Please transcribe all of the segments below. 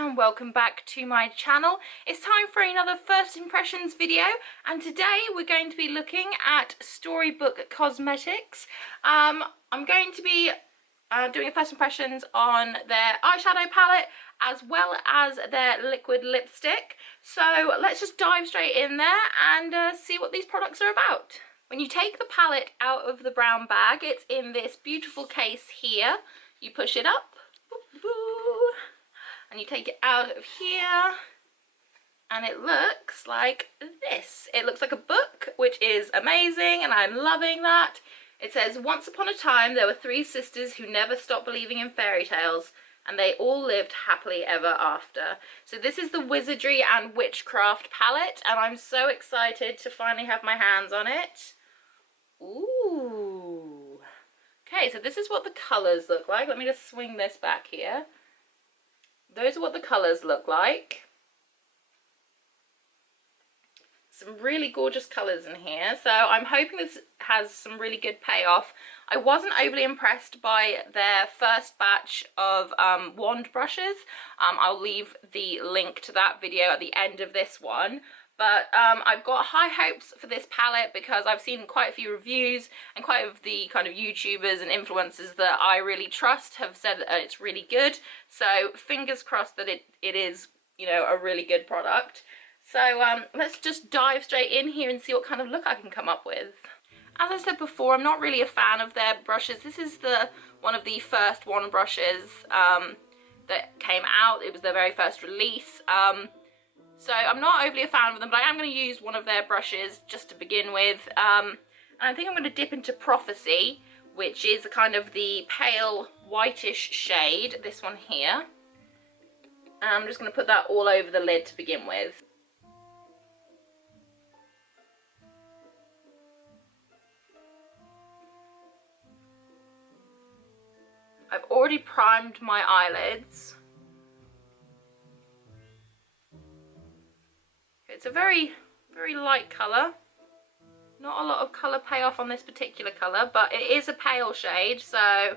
and welcome back to my channel. It's time for another first impressions video, and today we're going to be looking at Storybook cosmetics. I'm going to be doing a first impressions on their eyeshadow palette as well as their liquid lipstick. So let's just dive straight in there and see what these products are about. When you take the palette out of the brown bag, it's in this beautiful case here. You push it up, and you take it out of here, and it looks like this. It looks like a book, which is amazing, and I'm loving that. It says, once upon a time there were 3 sisters who never stopped believing in fairy tales, and they all lived happily ever after. So this is the Wizardry and Witchcraft palette, and I'm so excited to finally have my hands on it. Ooh. Okay, so this is what the colours look like. Let me just swing this back here. Those are what the colours look like. Some really gorgeous colours in here. So I'm hoping this has some really good payoff. I wasn't overly impressed by their first batch of wand brushes. I'll leave the link to that video at the end of this one. But I've got high hopes for this palette because I've seen quite a few reviews, and quite of the kind of YouTubers and influencers that I really trust have said that it's really good. So fingers crossed that it is, you know, a really good product. So let's just dive straight in here and see what kind of look I can come up with. As I said before, I'm not really a fan of their brushes. This is one of the first wand brushes that came out. It was their very first release. So I'm not overly a fan of them, but I am going to use one of their brushes just to begin with. And I think I'm going to dip into Prophecy, which is kind of the pale whitish shade, this one here. I'm just going to put that all over the lid to begin with. I've already primed my eyelids. It's a very, very light colour. Not a lot of colour payoff on this particular colour, but it is a pale shade, so...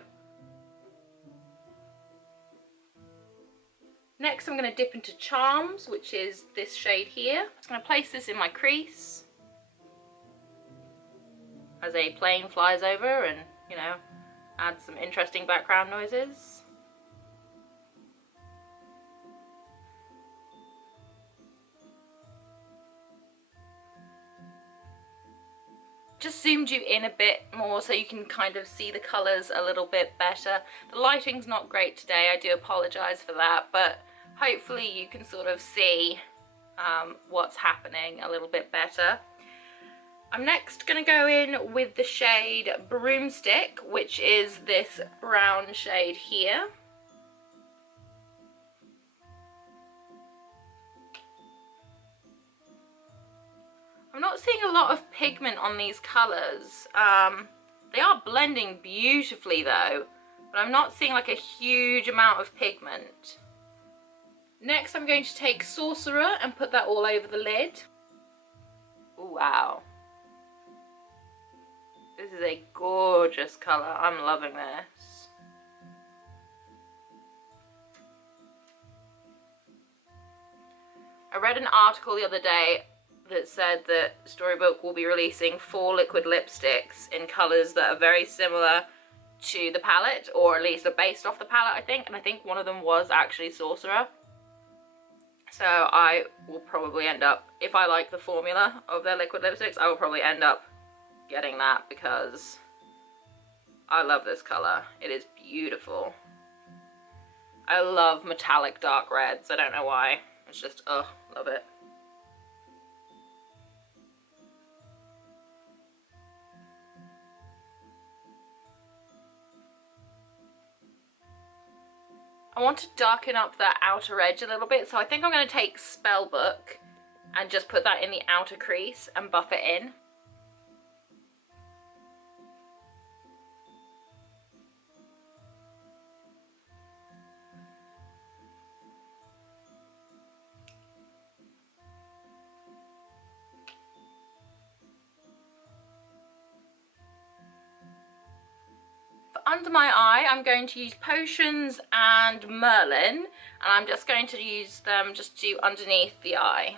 Next I'm going to dip into Charms, which is this shade here. I'm just going to place this in my crease as a plane flies over and, you know, add some interesting background noises. Just zoomed you in a bit more so you can kind of see the colours a little bit better. The lighting's not great today, I do apologise for that, but hopefully you can sort of see what's happening a little bit better. I'm next going to go in with the shade Broomstick, which is this brown shade here. I'm not seeing a lot of pigment on these colours. They are blending beautifully though, but I'm not seeing like a huge amount of pigment. Next I'm going to take Sorcerer and put that all over the lid. Ooh, wow. This is a gorgeous colour. I'm loving this. I read an article the other day that said that Storybook will be releasing 4 liquid lipsticks in colours that are very similar to the palette, or at least are based off the palette, I think, and I think one of them was actually Sorcerer. So I will probably end up, if I like the formula of their liquid lipsticks, I will probably end up getting that because I love this colour. It is beautiful. I love metallic dark reds, I don't know why. It's just, ugh, love it. I want to darken up that outer edge a little bit, so I think I'm going to take Spellbook and just put that in the outer crease and buff it in. under my eye, I'm going to use Potions and Merlin, and I'm just going to use them just to underneath the eye.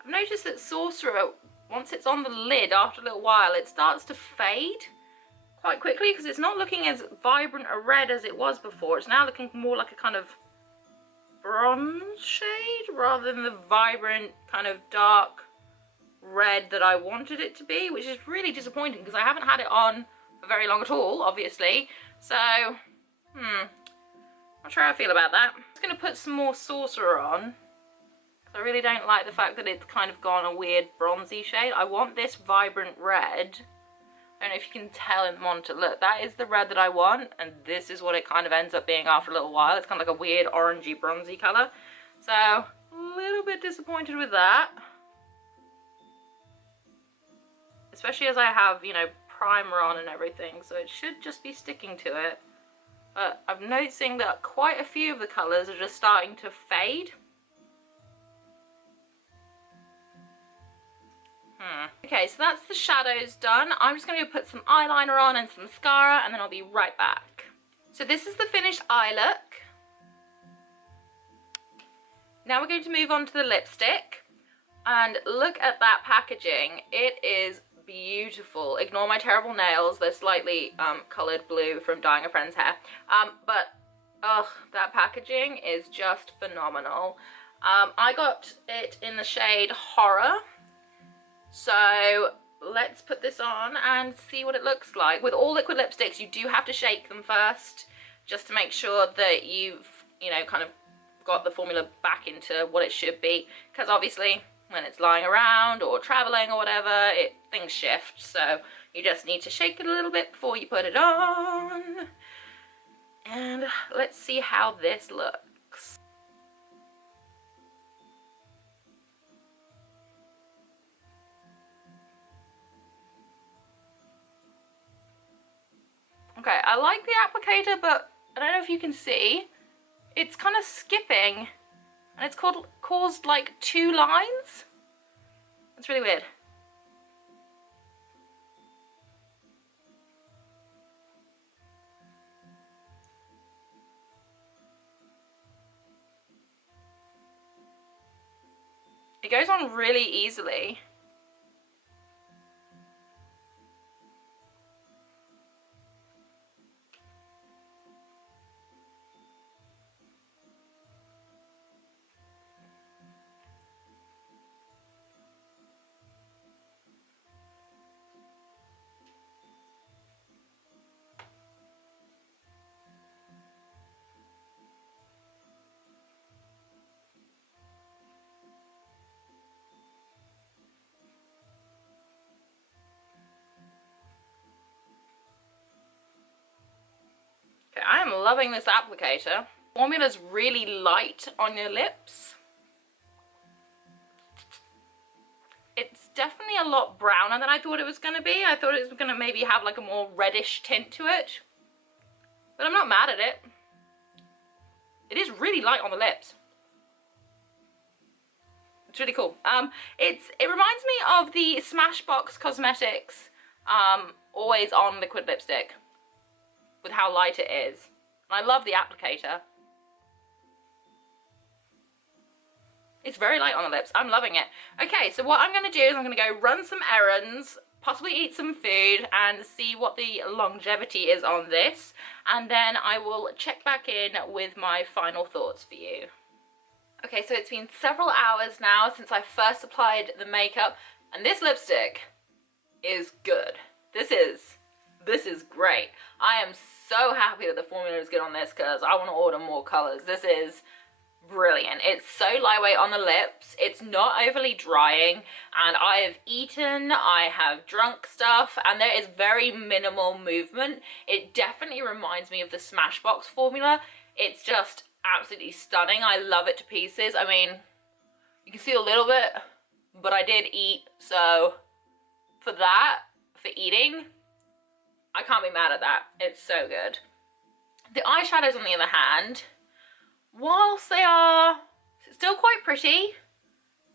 I've noticed that Sorcerer, once it's on the lid after a little while, it starts to fade quite quickly because it's not looking as vibrant a red as it was before. It's now looking more like a kind of bronze shade rather than the vibrant kind of dark red that I wanted it to be, which is really disappointing because I haven't had it on for very long at all, obviously. So, not sure how I feel about that. I'm just going to put some more Sorcerer on. I really don't like the fact that it's kind of gone a weird bronzy shade. I want this vibrant red. I don't know if you can tell in the monitor. Look, that is the red that I want, and this is what it kind of ends up being after a little while. It's kind of like a weird orangey bronzy colour. So, a little bit disappointed with that. Especially as I have, you know, primer on and everything, so it should just be sticking to it. But I'm noticing that quite a few of the colours are just starting to fade. Okay, so that's the shadows done. I'm just going to put some eyeliner on and some mascara, and then I'll be right back. So this is the finished eye look. Now we're going to move on to the lipstick. And look at that packaging. It is beautiful. Ignore my terrible nails. They're slightly coloured blue from dyeing a friend's hair. But, ugh, that packaging is just phenomenal. I got it in the shade Horror. So let's put this on and see what it looks like. With all liquid lipsticks, you do have to shake them first, just to make sure that you've, you know, kind of got the formula back into what it should be. Because obviously, when it's lying around or traveling or whatever, things shift. So you just need to shake it a little bit before you put it on. And let's see how this looks. Okay, I like the applicator, but I don't know if you can see, it's kind of skipping, and it's caused like 2 lines. It's really weird. It goes on really easily. Okay, I am loving this applicator. Formula's really light on your lips. It's definitely a lot browner than I thought it was going to be. I thought it was going to maybe have like a more reddish tint to it. But I'm not mad at it. It is really light on the lips. It's really cool. It reminds me of the Smashbox Cosmetics Always On liquid lipstick, with how light it is. And I love the applicator. It's very light on the lips. I'm loving it. Okay, so what I'm going to do is I'm going to go run some errands, possibly eat some food, and see what the longevity is on this. And then I will check back in with my final thoughts for you. Okay, so it's been several hours now since I first applied the makeup, and this lipstick is good. This is great. I am so happy that the formula is good on this because I want to order more colours. This is brilliant. It's so lightweight on the lips. It's not overly drying, and I have eaten, I have drunk stuff, and there is very minimal movement. It definitely reminds me of the Smashbox formula. It's just absolutely stunning. I love it to pieces. I mean, you can see a little bit, but I did eat, so for eating, I can't be mad at that. It's so good. The eyeshadows, on the other hand, whilst they are still quite pretty,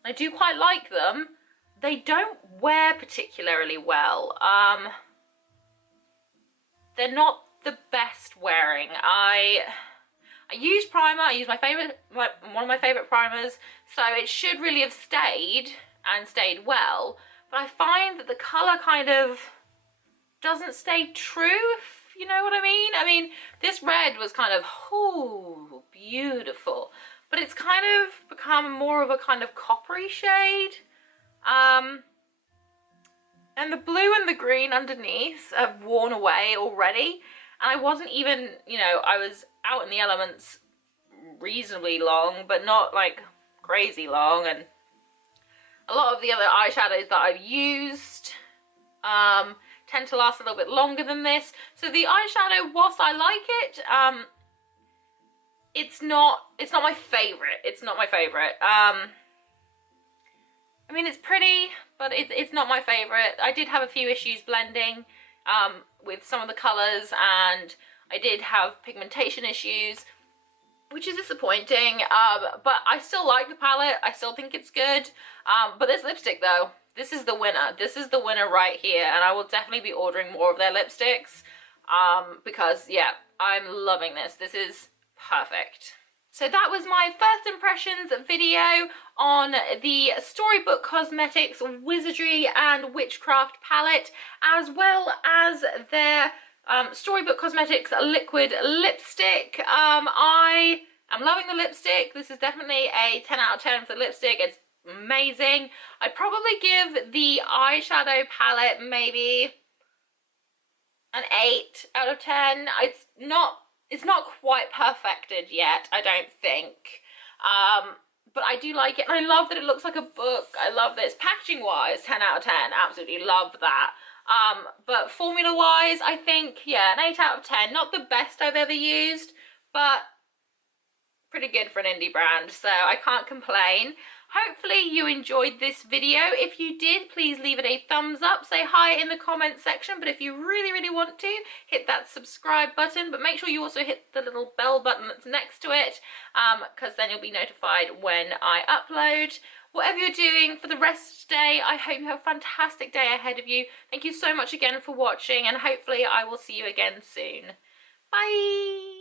I do quite like them, they don't wear particularly well. they're not the best wearing. I use primer. I use my favorite, one of my favorite primers, so it should really have stayed and stayed well. But I find that the color kind of doesn't stay true, if you know what I mean. I mean, this red was kind of, oh, beautiful, but it's kind of become more of a kind of coppery shade. And the blue and the green underneath have worn away already. And I wasn't even, you know, I was out in the elements reasonably long, but not like crazy long. And a lot of the other eyeshadows that I've used tend to last a little bit longer than this. So the eyeshadow, whilst I like it, it's not my favorite. It's not my favorite. I mean, it's pretty, but it's not my favorite. I did have a few issues blending with some of the colors, and I did have pigmentation issues, which is disappointing, but I still like the palette. I still think it's good. But this lipstick though, this is the winner. This is the winner right here, and I will definitely be ordering more of their lipsticks because yeah, I'm loving this. This is perfect. So that was my first impressions video on the Storybook Cosmetics Wizardry and Witchcraft palette, as well as their Storybook Cosmetics liquid lipstick. I am loving the lipstick. This is definitely a 10 out of 10 for the lipstick. It's amazing. I'd probably give the eyeshadow palette maybe an 8 out of 10. It's not quite perfected yet, I don't think. But I do like it, and I love that it looks like a book. I love this. Packaging wise, 10 out of 10, absolutely love that. But formula wise, I think, yeah, an 8 out of 10. Not the best I've ever used, but pretty good for an indie brand, so I can't complain. Hopefully you enjoyed this video. If you did, please leave it a thumbs up. Say hi in the comments section, but if you really, really want to, hit that subscribe button, but make sure you also hit the little bell button that's next to it, because then you'll be notified when I upload. Whatever you're doing for the rest of the day, I hope you have a fantastic day ahead of you. Thank you so much again for watching, and hopefully I will see you again soon. Bye!